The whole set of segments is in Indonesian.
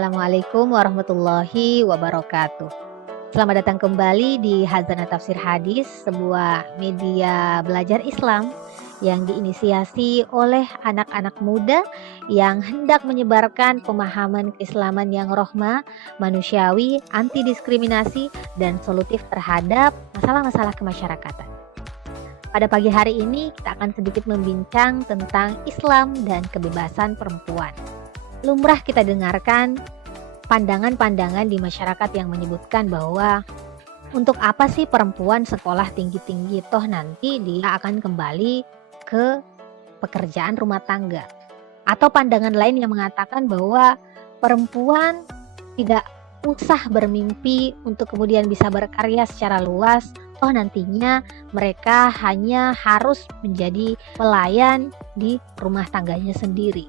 Assalamualaikum warahmatullahi wabarakatuh. Selamat datang kembali di Hazanah Tafsir Hadis, sebuah media belajar Islam yang diinisiasi oleh anak-anak muda yang hendak menyebarkan pemahaman keislaman yang rohmah, manusiawi, anti diskriminasi, dan solutif terhadap masalah-masalah kemasyarakatan. Pada pagi hari ini kita akan sedikit membincang tentang Islam dan kebebasan perempuan. Lumrah kita dengarkan pandangan-pandangan di masyarakat yang menyebutkan bahwa untuk apa sih perempuan sekolah tinggi-tinggi, toh nanti dia akan kembali ke pekerjaan rumah tangga. Atau pandangan lain yang mengatakan bahwa perempuan tidak usah bermimpi untuk kemudian bisa berkarya secara luas, toh nantinya mereka hanya harus menjadi pelayan di rumah tangganya sendiri.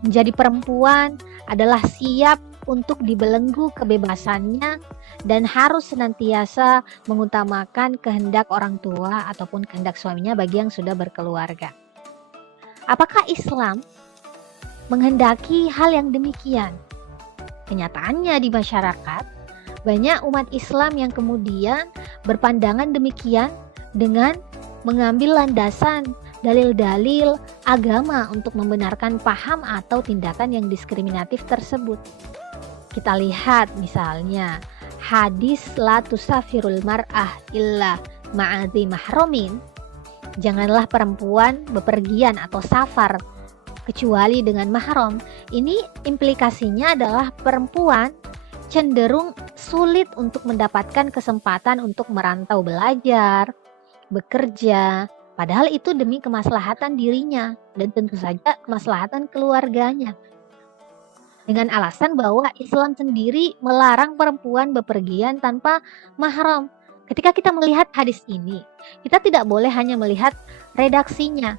Menjadi perempuan adalah siap untuk dibelenggu kebebasannya dan harus senantiasa mengutamakan kehendak orang tua ataupun kehendak suaminya bagi yang sudah berkeluarga. Apakah Islam menghendaki hal yang demikian? Kenyataannya di masyarakat, banyak umat Islam yang kemudian berpandangan demikian dengan mengambil landasan dalil-dalil agama untuk membenarkan paham atau tindakan yang diskriminatif tersebut. Kita lihat misalnya hadis la tusafirul mar'ah illa ma'adhi mahromin, janganlah perempuan bepergian atau safar kecuali dengan mahram. Ini implikasinya adalah perempuan cenderung sulit untuk mendapatkan kesempatan untuk merantau belajar, bekerja, padahal itu demi kemaslahatan dirinya dan tentu saja kemaslahatan keluarganya. Dengan alasan bahwa Islam sendiri melarang perempuan bepergian tanpa mahram. Ketika kita melihat hadis ini, kita tidak boleh hanya melihat redaksinya.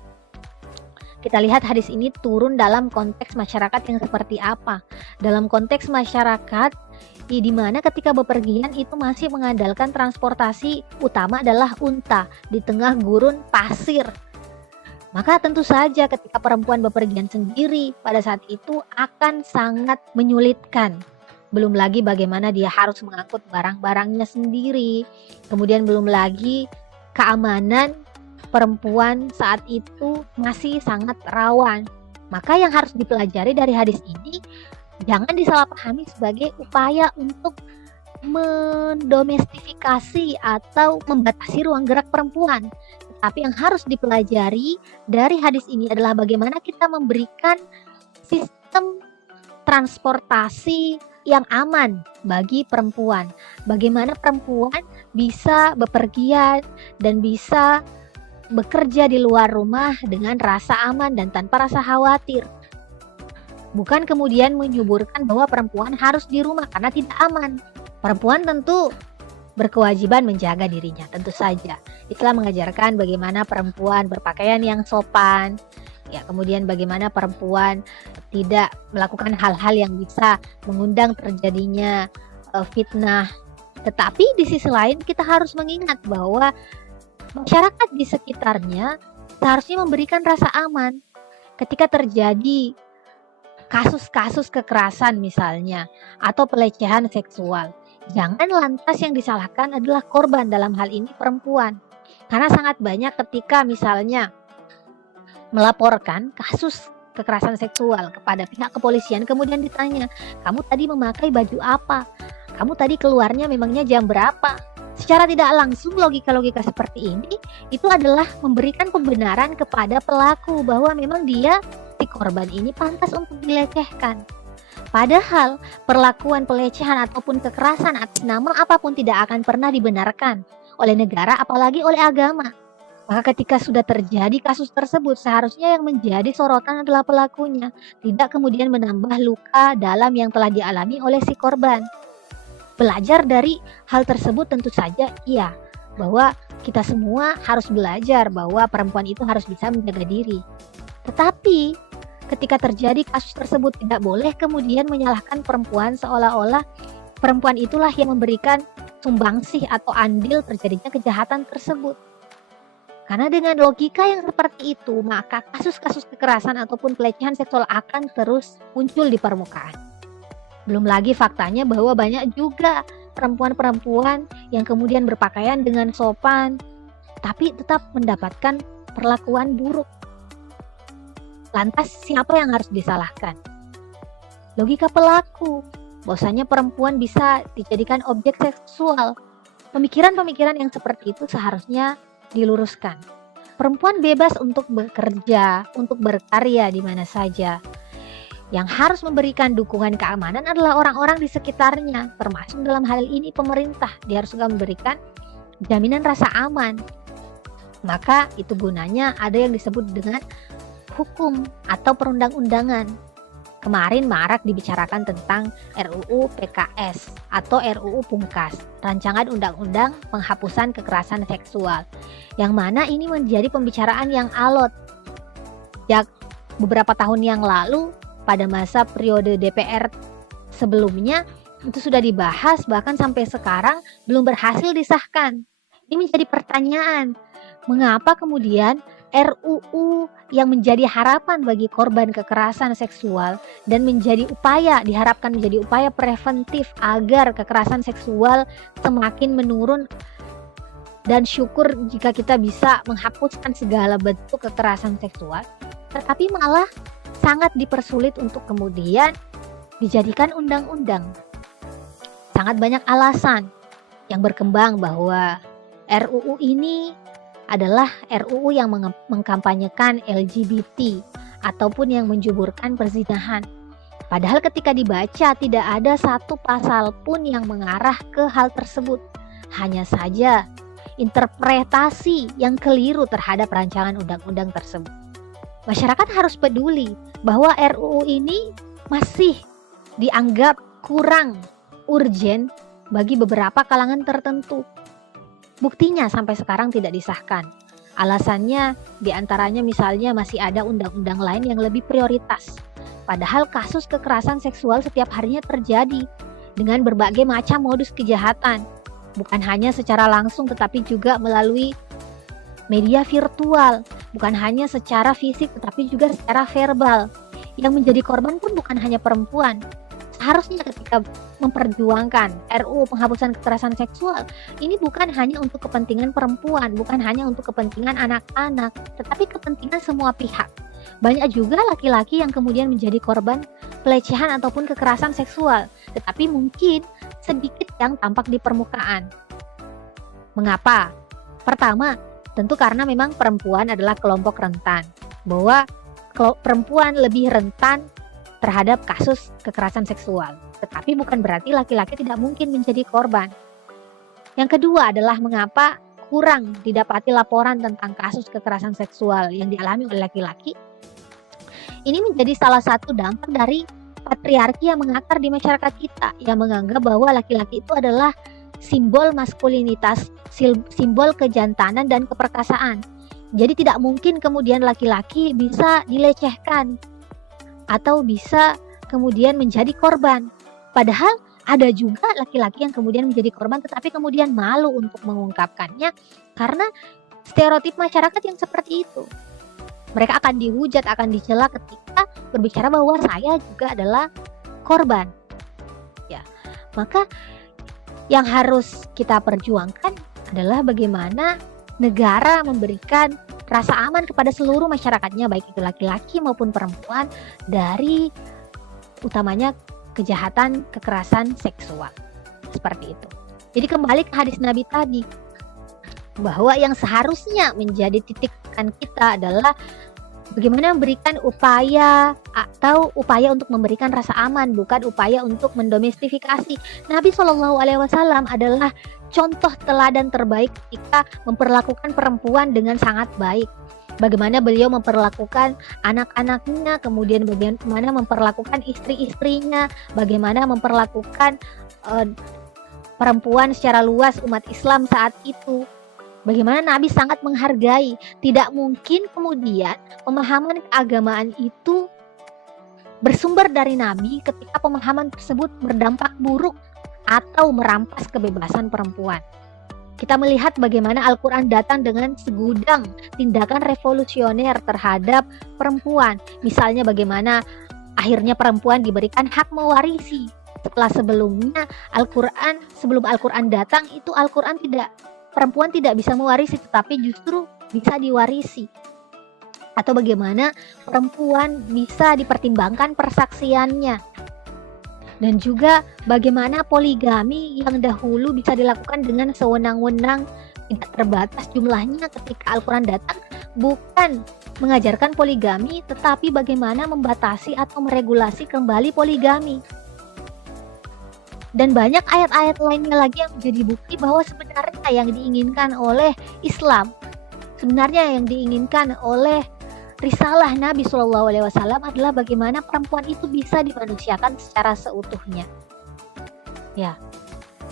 Kita lihat hadis ini turun dalam konteks masyarakat yang seperti apa. Dalam konteks masyarakat di mana ketika bepergian itu masih mengandalkan transportasi utama adalah unta di tengah gurun pasir. Maka tentu saja ketika perempuan bepergian sendiri pada saat itu akan sangat menyulitkan. Belum lagi bagaimana dia harus mengangkut barang-barangnya sendiri. Kemudian belum lagi keamanan perempuan saat itu masih sangat rawan. Maka yang harus dipelajari dari hadis ini, jangan disalahpahami sebagai upaya untuk mendomestifikasi atau membatasi ruang gerak perempuan. Tapi yang harus dipelajari dari hadis ini adalah bagaimana kita memberikan sistem transportasi yang aman bagi perempuan. Bagaimana perempuan bisa bepergian dan bisa bekerja di luar rumah dengan rasa aman dan tanpa rasa khawatir. Bukan kemudian menyuburkan bahwa perempuan harus di rumah karena tidak aman. Perempuan tentu berkewajiban menjaga dirinya, tentu saja. Islam mengajarkan bagaimana perempuan berpakaian yang sopan, ya, kemudian bagaimana perempuan tidak melakukan hal-hal yang bisa mengundang terjadinya fitnah. Tetapi di sisi lain kita harus mengingat bahwa masyarakat di sekitarnya seharusnya memberikan rasa aman ketika terjadi kasus-kasus kekerasan misalnya atau pelecehan seksual. Jangan lantas yang disalahkan adalah korban, dalam hal ini perempuan. Karena sangat banyak ketika misalnya melaporkan kasus kekerasan seksual kepada pihak kepolisian, kemudian ditanya, kamu tadi memakai baju apa? Kamu tadi keluarnya memangnya jam berapa? Secara tidak langsung logika-logika seperti ini itu adalah memberikan pembenaran kepada pelaku bahwa memang dia, si korban ini, pantas untuk dilecehkan. Padahal perlakuan pelecehan ataupun kekerasan atas nama apapun tidak akan pernah dibenarkan oleh negara apalagi oleh agama. Maka ketika sudah terjadi kasus tersebut, seharusnya yang menjadi sorotan adalah pelakunya, tidak kemudian menambah luka dalam yang telah dialami oleh si korban. Belajar dari hal tersebut tentu saja iya, bahwa kita semua harus belajar bahwa perempuan itu harus bisa menjaga diri. Tetapi ketika terjadi kasus tersebut tidak boleh kemudian menyalahkan perempuan seolah-olah perempuan itulah yang memberikan sumbangsih atau andil terjadinya kejahatan tersebut. Karena dengan logika yang seperti itu, maka kasus-kasus kekerasan ataupun pelecehan seksual akan terus muncul di permukaan. Belum lagi faktanya bahwa banyak juga perempuan-perempuan yang kemudian berpakaian dengan sopan, tapi tetap mendapatkan perlakuan buruk. Lantas siapa yang harus disalahkan? Logika pelaku, bahwasanya perempuan bisa dijadikan objek seksual. Pemikiran-pemikiran yang seperti itu seharusnya diluruskan. Perempuan bebas untuk bekerja, untuk berkarya di mana saja. Yang harus memberikan dukungan keamanan adalah orang-orang di sekitarnya, termasuk dalam hal ini pemerintah. Dia harus juga memberikan jaminan rasa aman. Maka itu gunanya ada yang disebut dengan hukum atau perundang-undangan. Kemarin marak dibicarakan tentang RUU PKS atau RUU Pungkas, Rancangan Undang-Undang Penghapusan Kekerasan Seksual, yang mana ini menjadi pembicaraan yang alot. Sejak beberapa tahun yang lalu, pada masa periode DPR sebelumnya, itu sudah dibahas, bahkan sampai sekarang belum berhasil disahkan. Ini menjadi pertanyaan, mengapa kemudian RUU yang menjadi harapan bagi korban kekerasan seksual dan diharapkan menjadi upaya preventif agar kekerasan seksual semakin menurun, dan syukur jika kita bisa menghapuskan segala bentuk kekerasan seksual, tetapi malah sangat dipersulit untuk kemudian dijadikan undang-undang. Sangat banyak alasan yang berkembang bahwa RUU ini adalah RUU yang mengkampanyekan LGBT ataupun yang menjuburkan perzinahan. Padahal ketika dibaca tidak ada satu pasal pun yang mengarah ke hal tersebut. Hanya saja interpretasi yang keliru terhadap rancangan undang-undang tersebut. Masyarakat harus peduli bahwa RUU ini masih dianggap kurang urgen bagi beberapa kalangan tertentu. Buktinya sampai sekarang tidak disahkan. Alasannya diantaranya misalnya masih ada undang-undang lain yang lebih prioritas. Padahal kasus kekerasan seksual setiap harinya terjadi dengan berbagai macam modus kejahatan. Bukan hanya secara langsung tetapi juga melalui media virtual. Bukan hanya secara fisik tetapi juga secara verbal. Yang menjadi korban pun bukan hanya perempuan. Seharusnya ketika memperjuangkan RUU penghapusan kekerasan seksual, ini bukan hanya untuk kepentingan perempuan, bukan hanya untuk kepentingan anak-anak, tetapi kepentingan semua pihak. Banyak juga laki-laki yang kemudian menjadi korban pelecehan ataupun kekerasan seksual, tetapi mungkin sedikit yang tampak di permukaan. Mengapa? Pertama, tentu karena memang perempuan adalah kelompok rentan, bahwa perempuan lebih rentan terhadap kasus kekerasan seksual. Tetapi bukan berarti laki-laki tidak mungkin menjadi korban. Yang kedua adalah mengapa kurang didapati laporan tentang kasus kekerasan seksual yang dialami oleh laki-laki. Ini menjadi salah satu dampak dari patriarki yang mengakar di masyarakat kita, yang menganggap bahwa laki-laki itu adalah simbol maskulinitas, simbol kejantanan dan keperkasaan. Jadi tidak mungkin kemudian laki-laki bisa dilecehkan atau bisa kemudian menjadi korban. Padahal ada juga laki-laki yang kemudian menjadi korban tetapi kemudian malu untuk mengungkapkannya karena stereotip masyarakat yang seperti itu. Mereka akan dihujat, akan dicela ketika berbicara bahwa saya juga adalah korban. Ya, maka yang harus kita perjuangkan adalah bagaimana negara memberikan rasa aman kepada seluruh masyarakatnya, baik itu laki-laki maupun perempuan, dari utamanya kejahatan kekerasan seksual. Seperti itu. Jadi kembali ke hadis Nabi tadi, bahwa yang seharusnya menjadi titik tekan kita adalah bagaimana memberikan upaya untuk memberikan rasa aman, bukan upaya untuk mendomestifikasi. Nabi SAW adalah contoh teladan terbaik ketika memperlakukan perempuan dengan sangat baik. Bagaimana beliau memperlakukan anak-anaknya, kemudian bagaimana memperlakukan istri-istrinya, bagaimana memperlakukan perempuan secara luas umat Islam saat itu. Bagaimana Nabi sangat menghargai. Tidak mungkin kemudian pemahaman keagamaan itu bersumber dari Nabi ketika pemahaman tersebut berdampak buruk atau merampas kebebasan perempuan. Kita melihat bagaimana Al-Quran datang dengan segudang tindakan revolusioner terhadap perempuan. Misalnya bagaimana akhirnya perempuan diberikan hak mewarisi. Setelah sebelumnya sebelum Al-Quran datang itu perempuan tidak bisa mewarisi, tetapi justru bisa diwarisi. Atau bagaimana perempuan bisa dipertimbangkan persaksiannya. Dan juga bagaimana poligami yang dahulu bisa dilakukan dengan sewenang-wenang, tidak terbatas jumlahnya. Ketika Al-Quran datang bukan mengajarkan poligami, tetapi bagaimana membatasi atau meregulasi kembali poligami. Dan banyak ayat-ayat lainnya lagi yang menjadi bukti bahwa sebenarnya yang diinginkan oleh Islam, sebenarnya yang diinginkan oleh risalah Nabi SAW adalah bagaimana perempuan itu bisa dimanusiakan secara seutuhnya. Ya,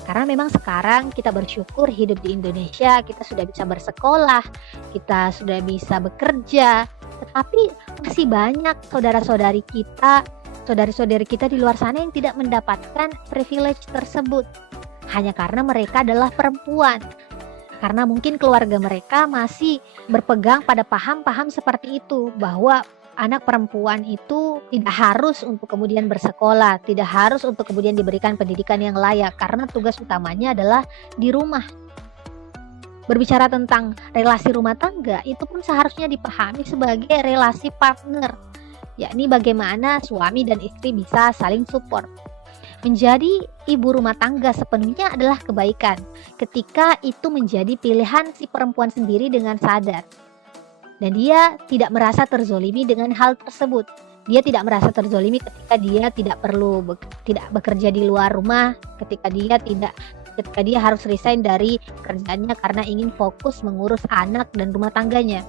karena memang sekarang kita bersyukur hidup di Indonesia, kita sudah bisa bersekolah, kita sudah bisa bekerja, tetapi masih banyak saudara-saudari kita di luar sana yang tidak mendapatkan privilege tersebut hanya karena mereka adalah perempuan. Karena mungkin keluarga mereka masih berpegang pada paham-paham seperti itu, bahwa anak perempuan itu tidak harus untuk kemudian bersekolah, tidak harus untuk kemudian diberikan pendidikan yang layak, karena tugas utamanya adalah di rumah. Berbicara tentang relasi rumah tangga, itu pun seharusnya dipahami sebagai relasi partner, yakni bagaimana suami dan istri bisa saling support. Menjadi ibu rumah tangga sepenuhnya adalah kebaikan ketika itu menjadi pilihan si perempuan sendiri dengan sadar. Dan dia tidak merasa terzolimi dengan hal tersebut. Dia tidak merasa terzolimi ketika dia tidak bekerja di luar rumah, ketika dia harus resign dari pekerjaannya karena ingin fokus mengurus anak dan rumah tangganya.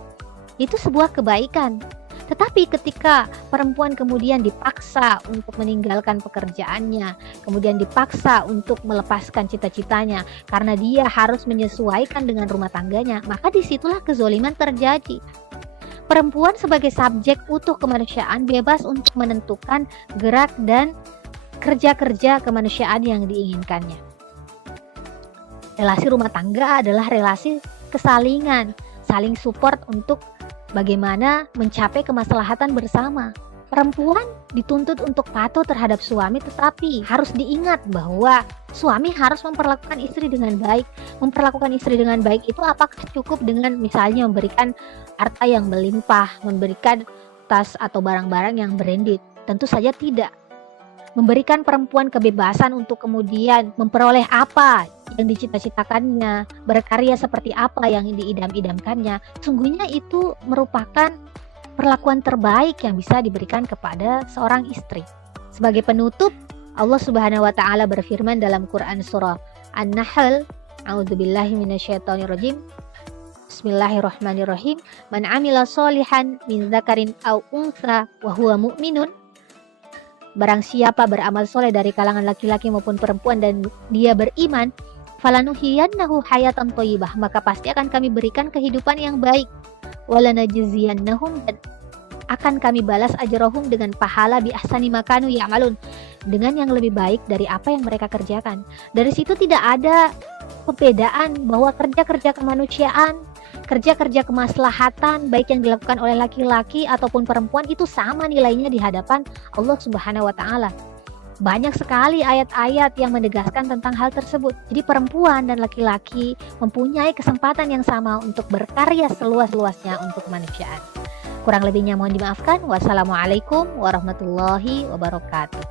Itu sebuah kebaikan. Tetapi ketika perempuan kemudian dipaksa untuk meninggalkan pekerjaannya, kemudian dipaksa untuk melepaskan cita-citanya karena dia harus menyesuaikan dengan rumah tangganya, maka disitulah kezoliman terjadi. Perempuan sebagai subjek utuh kemanusiaan bebas untuk menentukan gerak dan kerja-kerja kemanusiaan yang diinginkannya. Relasi rumah tangga adalah relasi kesalingan, saling support untuk bagaimana mencapai kemaslahatan bersama. Perempuan dituntut untuk patuh terhadap suami, tetapi harus diingat bahwa suami harus memperlakukan istri dengan baik. Memperlakukan istri dengan baik itu apakah cukup dengan misalnya memberikan harta yang melimpah, memberikan tas atau barang-barang yang branded? Tentu saja tidak. Memberikan perempuan kebebasan untuk kemudian memperoleh apa yang dicita-citakannya, berkarya seperti apa yang diidam-idamkannya, sungguhnya itu merupakan perlakuan terbaik yang bisa diberikan kepada seorang istri. Sebagai penutup, Allah Subhanahu wa taala berfirman dalam Quran surah An-Nahl, A'udzubillahi minasyaitonirrajim. Bismillahirrahmanirrahim. Man 'amila sholihan min dzakarin aw untha wa huwa mu'minun. Barang siapa beramal soleh dari kalangan laki-laki maupun perempuan dan dia beriman, falanuhiyannahu hayatan thayyibah, maka pasti akan kami berikan kehidupan yang baik. Walanajziyannahum, dan akan kami balas ajrahum dengan pahala bi ahsani ma kanu ya'malun, dengan yang lebih baik dari apa yang mereka kerjakan. Dari situ tidak ada perbedaan bahwa kerja-kerja kemanusiaan, kerja-kerja kemaslahatan baik yang dilakukan oleh laki-laki ataupun perempuan itu sama nilainya di hadapan Allah Subhanahu wa taala. Banyak sekali ayat-ayat yang menegaskan tentang hal tersebut. Jadi perempuan dan laki-laki mempunyai kesempatan yang sama untuk berkarya seluas-luasnya untuk kemanusiaan. Kurang lebihnya mohon dimaafkan. Wassalamualaikum warahmatullahi wabarakatuh.